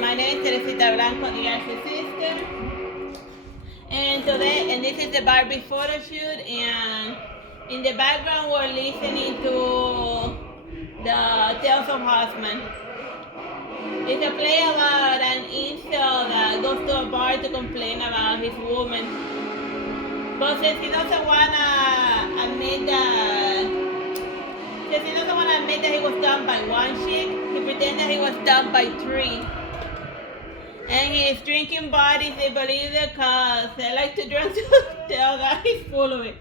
my name is Teresita Blanco, the Artsy Sister. And this is the Barbie Photoshoot, and in the background we're listening to the Tales of Hoffman. It's a play about an incel that goes to a bar to complain about his woman. But since he doesn't wanna admit that he was done by one chick, he pretends that he was done by three. And his drinking buddies, they believe it because they like to drink to tell that he's full of it.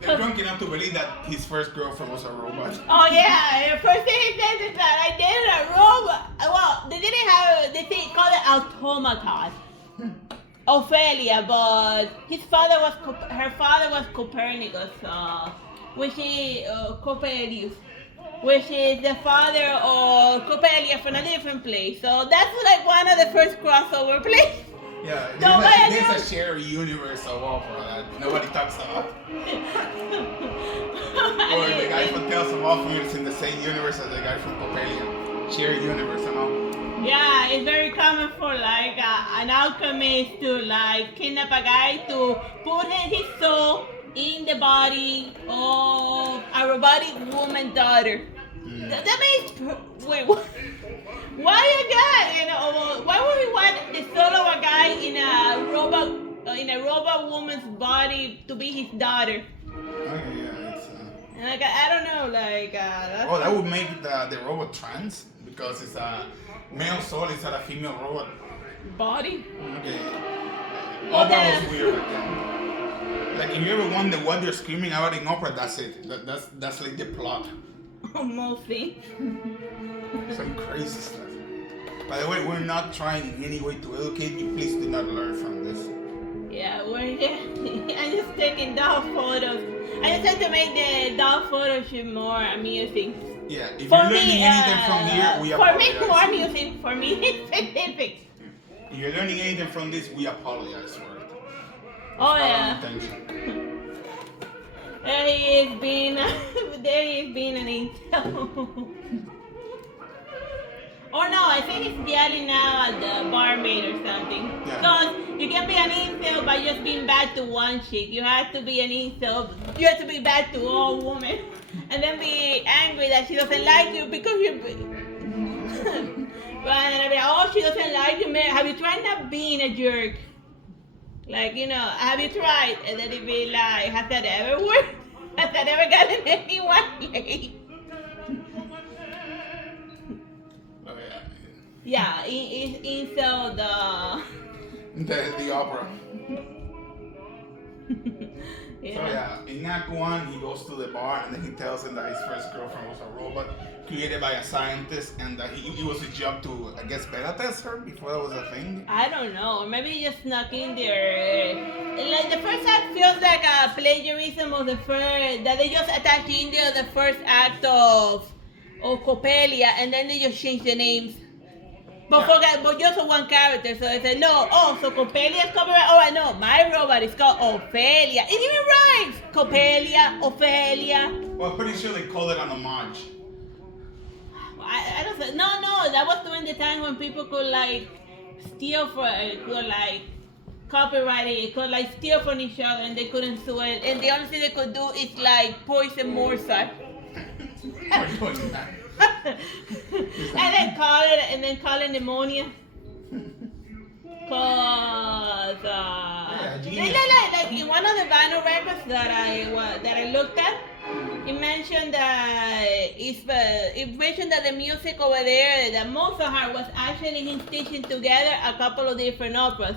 They're drunk enough to believe that his first girlfriend was a robot. Oh yeah, the first thing he says is that I dated a robot. Well, they didn't have, they call it automaton. Ophelia, but her father was Copernicus, which is Copernicus, which is the father of Coppelia from a different place. So that's like one of the first crossover plays. Yeah, there's a shared universe of opera that nobody talks about. Or the guy from Tales of Hoffman is in the same universe as the guy from Coppelia. Shared universe and all. Yeah, it's very common for like an alchemist to like kidnap a guy to put his soul in the body of a robotic woman daughter. That makes wait. Why a guy? You know, why would we want the soul of a guy in a robot woman's body to be his daughter? Okay, yeah, it's. Like I don't know, like. That would make the robot trans because it's a male soul inside a female robot Body. Okay. All that was weird. Like if you ever wonder what they're screaming about in opera, that's it. That's like the plot. Mostly. Some crazy stuff. By the way, we're not trying in any way to educate you. Please do not learn from this. Yeah, I'm just taking doll photos. I just have to make the doll photo shoot more amusing. Yeah, if you're learning anything from here, we apologize. For me, more amusing. For me, it's specific. If you're learning anything from this, we apologize for it. Oh yeah. There he is being an incel. Or no, I think he's yelling now at the barmaid or something. Because you can be an incel by just being bad to one chick. You have to be an incel. You have to be bad to all women. And then be angry that she doesn't like you because you're... Right, and I'll be like, oh, she doesn't like you, man. Have you tried not being a jerk? Like, you know, have you tried? And then it'd be like, has that ever worked? Has that ever gotten anyone laid? Yeah, incel the opera. Yeah. So yeah, in Act 1, he goes to the bar and then he tells him that his first girlfriend was a robot created by a scientist and that it was his job to, I guess, beta test her before that was a thing. I don't know, or maybe he just snuck in there. Like the first act feels like a plagiarism of the first, that they just attached in there the first act of Coppelia and then they just changed the names. But just for one character, so they said, no, so Coppelia's copyright, I know, my robot is called Ophelia. It even rhymes! Coppelia, Ophelia. Well, I'm pretty sure they call it an homage. I don't say, no, that was during the time when people could like steal copyright it, could like steal from each other and they couldn't sue it. And the only thing they could do is like poison Mozart. and then call it pneumonia. Cause like in one of the vinyl records that I looked at, it mentioned that the music over there, that Mozart was actually him stitching together a couple of different operas.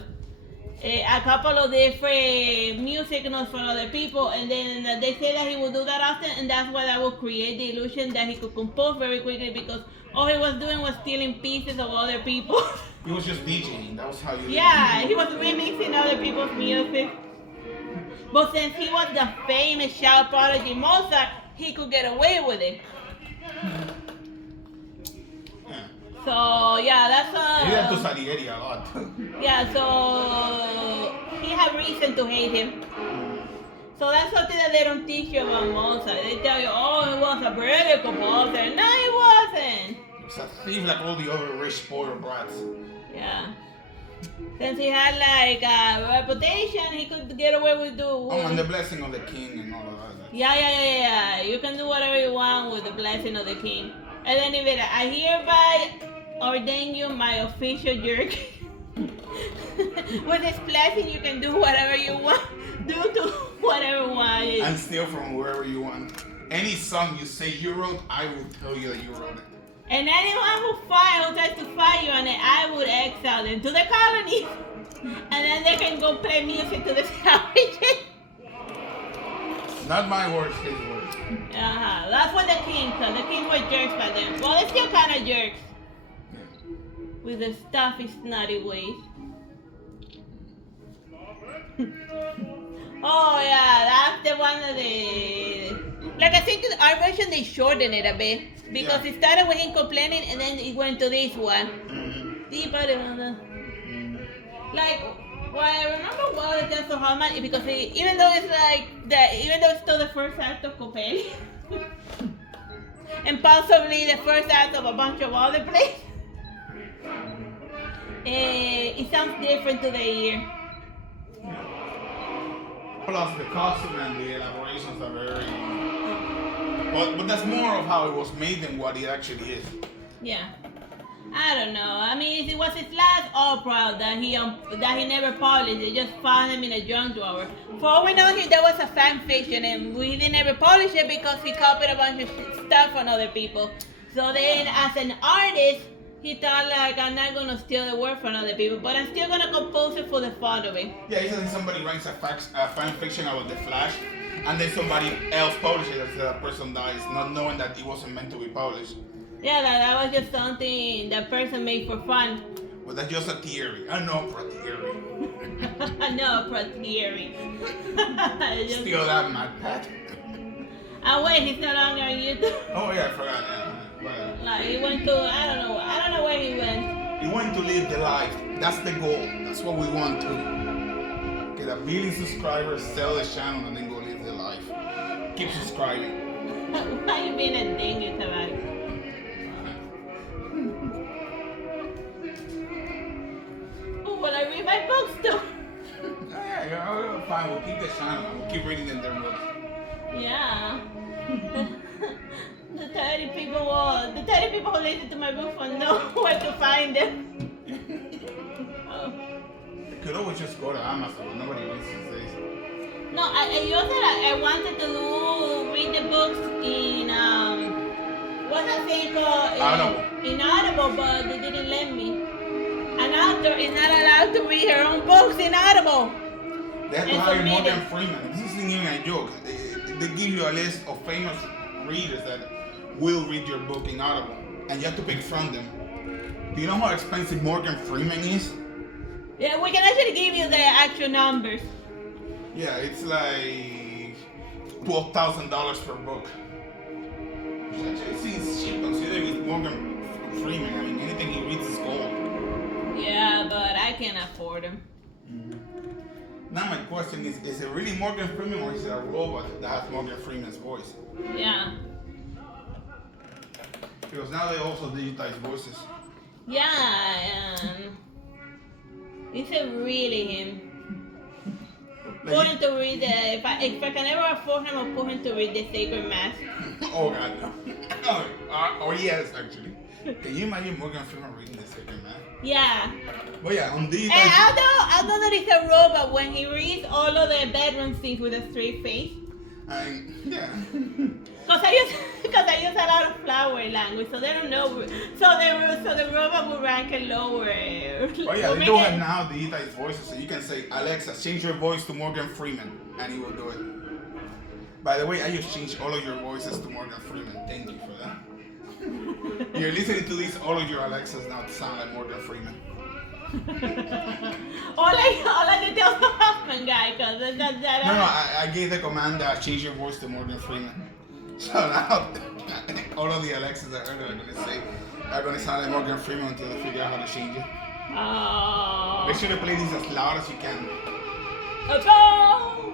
A couple of different music notes for other people, and then they say that he would do that often, and that's why that would create the illusion that he could compose very quickly because all he was doing was stealing pieces of other people. He was just DJing. That was how you. Yeah, he was remixing other people's music. But since he was the famous child prodigy Mozart, he could get away with it. So yeah, that's he had to Salieri a lot. Yeah, so he had reason to hate him. So that's something that they don't teach you about Mozart. They tell you, oh, it was a brilliant composer. No, it wasn't. It's a thief like all the other rich spoiled brats. Yeah. Since he had like a reputation, he could get away with doing. And the blessing of the king and all of that. Yeah. You can do whatever you want with the blessing of the king. And then if I hereby ordain you my official jerk. With his blessing, you can do whatever you want. Do to whatever you want. And steal from wherever you want. Any song you say you wrote, I will tell you that you wrote it. And anyone who tries to fight you on it, I would exile them to the colony. And then they can go play music to the savages. Not my words, his words. That's what the king said. The king were jerks by then. Well, they're still kind of jerks. Yeah. With the stuffy, snotty ways. Oh yeah, that's the one of the... Like I think our version they shortened it a bit. Because it started with him complaining and then it went to this one. Like, what I remember well the Tales of Hoffman because even though it's still the first act of Coppelli and possibly the first act of a bunch of other plays, it sounds different to the ear. Plus the costume and the elaborations are very... But that's more of how it was made than what it actually is. Yeah. I don't know. I mean, it was his last opera that he never published. They just found him in a junk drawer. For all we know, there was a fan fiction, and we didn't ever publish it because he copied a bunch of stuff from other people. So then, as an artist, he thought like, I'm not gonna steal the work from other people, but I'm still gonna compose it for the fun of it. Yeah, it's like somebody writes a fan fiction about the Flash, and then somebody else publishes it after that person dies, not knowing that it wasn't meant to be published. Yeah, that was just something that person made for fun. Well, that's just a theory. I know for a theory. No, for a theory. Steal that, Matt Pat. Oh wait, he's no longer on YouTube. Oh yeah, I forgot. Yeah. Like he went to I don't know where he went. He went to live the life. That's the goal. That's what we want to. Get a million subscribers, sell the channel, and then go live the life. Keep subscribing. Why you being a dingus about it? Will I read my books too? Yeah, fine. We'll keep the channel. We'll keep reading in their books. Yeah. The 30 people who listen to my book will know where to find them. Oh. You could always just go to Amazon, but nobody reads these days. No, I wanted to read the books in what's that thing called? Audible. In Audible, but they didn't let me. An author is not allowed to read her own books in Audible. They have to hire Morgan Freeman. This isn't even a joke. They give you a list of famous readers that will read your book in Audible, and you have to pick from them. Do you know how expensive Morgan Freeman is? Yeah, we can actually give you the actual numbers. Yeah, it's like $12,000 per book. Which actually seems cheap considering it's Morgan Freeman. I mean, anything he reads is gold. Yeah, but I can't afford them. Mm-hmm. Now my question is it really Morgan Freeman or is it a robot that has Morgan Freeman's voice? Yeah. Because now they also digitize voices. Yeah, is it really him? Like Put him to read if I can ever afford him, I'll put him to read the Sacred Mass. Oh God, no. Oh yes, actually. Can you imagine Morgan Freeman reading the Sacred Mass? Yeah. But yeah, on these. And although that he's a robot, when he reads all of the bedroom scenes with a straight face. Yeah. Because I use a lot of flowery language, so they don't know. So the robot will rank it lower. Oh yeah, they do have now digitized voices, so you can say, Alexa, change your voice to Morgan Freeman, and he will do it. By the way, I just changed all of your voices to Morgan Freeman. Thank you for that. You're listening to these, all of your Alexas now sound like Morgan Freeman. All like the Tales of Hoffman guy, cause that. No, I gave the command change your voice to Morgan Freeman. So now all of the Alexas that are gonna sound like Morgan Freeman until they figure out how to change it. Oh. Make sure to play these as loud as you can. Let's go!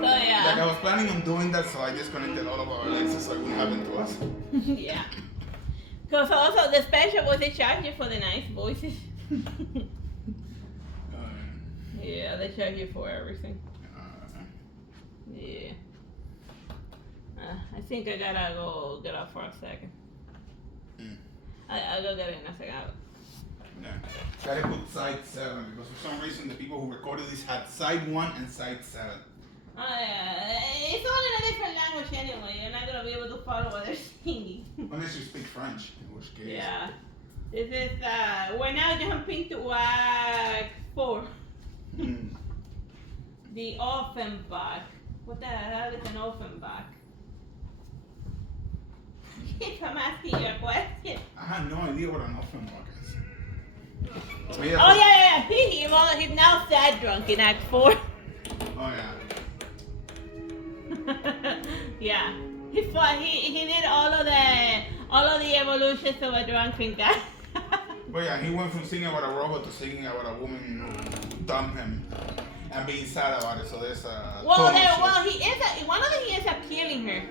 So yeah. Like I was planning on doing that, so I disconnected all of our Alexas so I wouldn't have happened to us. Yeah. Because also the special voice, they charge you for the nice voices. Yeah, they charge you for everything. Yeah. I think I gotta go get up for a second. I'll go get it in a second. Yeah. Gotta put side 7 because for some reason the people who recorded this had side 1 and side 7. It's all in a different language anyway. You're not gonna be able to follow what they're singing. Unless you speak French, in which case. Yeah. This is, we're now jumping to Act 4. The Offenbach. What the hell is an Offenbach? If I'm asking you a question. I have no idea what an Offenbach is. Oh yeah. He's now sad drunk in Act 4. Oh yeah. Yeah. He did all of the evolutions of a drunken guy. But yeah, he went from singing about a robot to singing about a woman who dumped him and being sad about it. So there's a one of them he ends up killing her.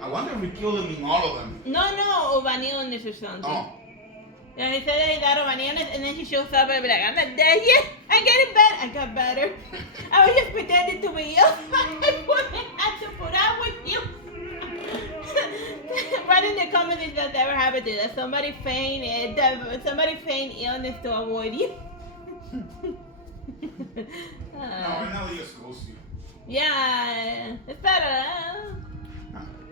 I wonder if he killed him in all of them. No, over illness or something. Oh. Yeah, he said that he died of an illness, and then she shows up and be like, I'm not dead yet. I'm getting better. I got better. I was just pretending to be ill. I wouldn't have to put up with you. Right in the comments if that ever happened to you. That somebody feigned illness to avoid you. No, right now they just ghost you. Yeah, it's better.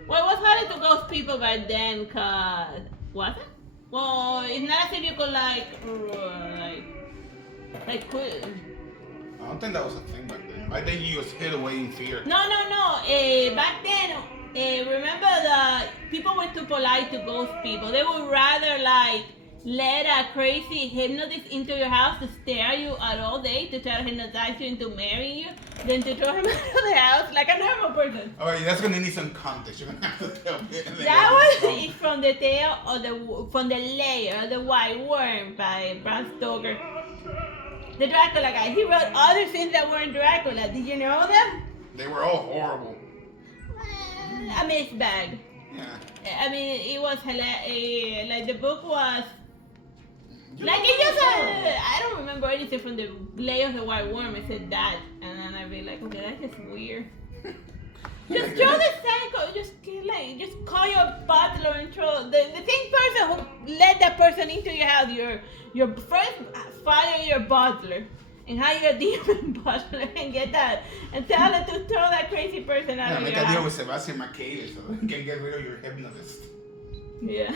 Well, it was harder to ghost people back then, cause was it? Well, it's not as if you could quit. I don't think that was a thing back then. Back then you just hid away in fear. No. Back then, remember the people were too polite to ghost people. They would rather let a crazy hypnotist into your house to stare at you all day to try to hypnotize you into marrying you than to throw him out of the house like a normal person. Alright, that's gonna need some context. You're gonna have to tell me. That was from the tale of from the layer, the white worm by Bram Stoker. The Dracula guy. He wrote other things that weren't Dracula. Did you know them? They were all horrible. A mixed bag. Yeah. I mean, it was hilarious. Like the book was. Like it just, I don't remember anything from the Layer of the White Worm. It said that, and then I'd be like, okay, that's just weird. Just throw the psycho. Just call your butler and throw the same person who let that person into your house. Your first fire your butler and hire a demon butler and get that and tell her to throw that crazy person out of your house. Make a deal with Sebastian McCabe so you can get rid of your hypnotist. Yeah.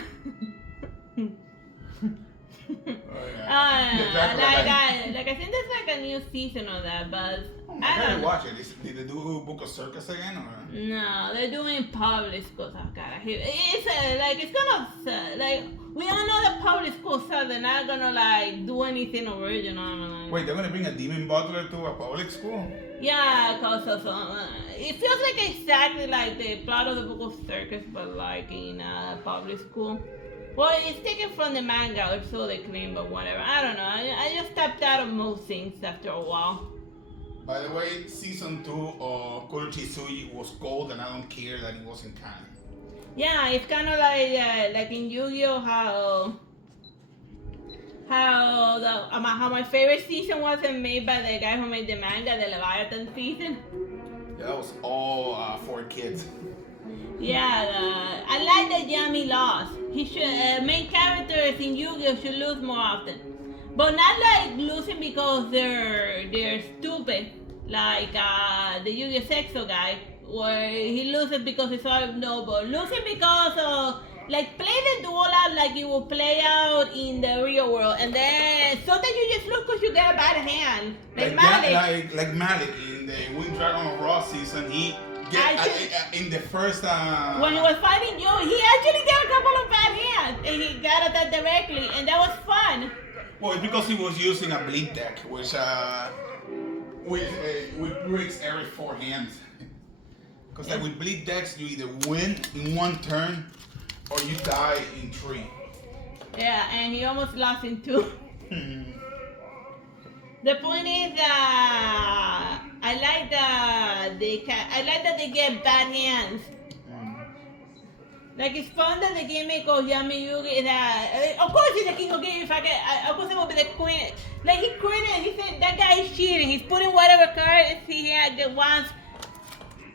Oh, yeah. Like I think there's like a new season of that, but I gotta watch it. Did they do Book of Circus again or? No, they're doing public schools. Oh God, it's gonna we all know that public schools so they're not gonna do anything original. Wait, they're gonna bring a demon butler to a public school? Yeah, cause of it feels like exactly like the plot of the Book of Circus, but like in a public school. Well, it's taken from the manga, or so they claim, but whatever. I don't know. I just tapped out of most things after a while. By the way, season 2 of Kurochitsuji was gold, and I don't care that it wasn't canon. Yeah, it's kind of like in Yu-Gi-Oh! How my favorite season wasn't made by the guy who made the manga, the Leviathan season. Yeah, that was all for kids. Yeah, I like that Yami lost. He should main characters in Yu-Gi-Oh should lose more often, but not like losing because they're stupid, like the Yu-Gi-Oh Sexo guy, where he loses because he's so noble. Losing because of play the duel out like it will play out in the real world, and then sometimes you just lose because you get a bad hand, like Malik. Like Malik in the Wind Dragon of Raw season, he. In the first when he was fighting you, he actually got a couple of bad hands and he got attacked directly, and that was fun. Well, it's because he was using a bleed deck, which breaks every 4 hands. Because with bleed decks, you either win in 1 turn or you die in 3. Yeah, and he almost lost in 2. The point is that I like that they get bad hands. Like, it's fun that the gimmick of Yami Yugi that, of course he's the king of games. Of course he will be the queen. Like, he quit it. He said that guy is cheating. He's putting whatever cards he had at once.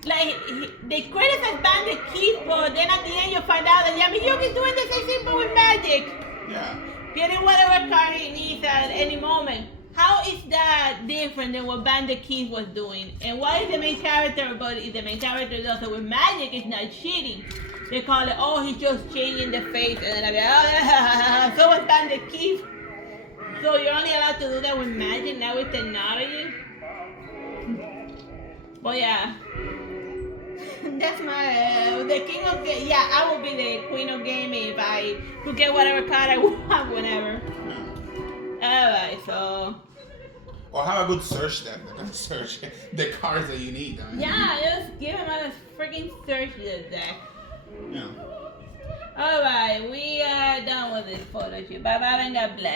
Like, they criticize Bandit Keith, but then at the end you find out that Yami Yugi is doing the same thing but with magic. Yeah. Getting whatever card he needs at any moment. How is that different than what Bandit Keith was doing? And why is the main character, but if the main character does it with magic, it's not cheating? They call it, oh, he's just changing the face. And then I'm like, oh, so was Bandit Keith. So you're only allowed to do that with magic, not with technology? But yeah. That's my, the king of game. Yeah, I will be the queen of game if I could get whatever card I want whenever. Alright, so. Or have a good search deck that can search the cards that you need. I mean. Yeah, just give him a freaking search deck. Yeah. Alright, we are done with this photo shoot. Bye bye and God bless.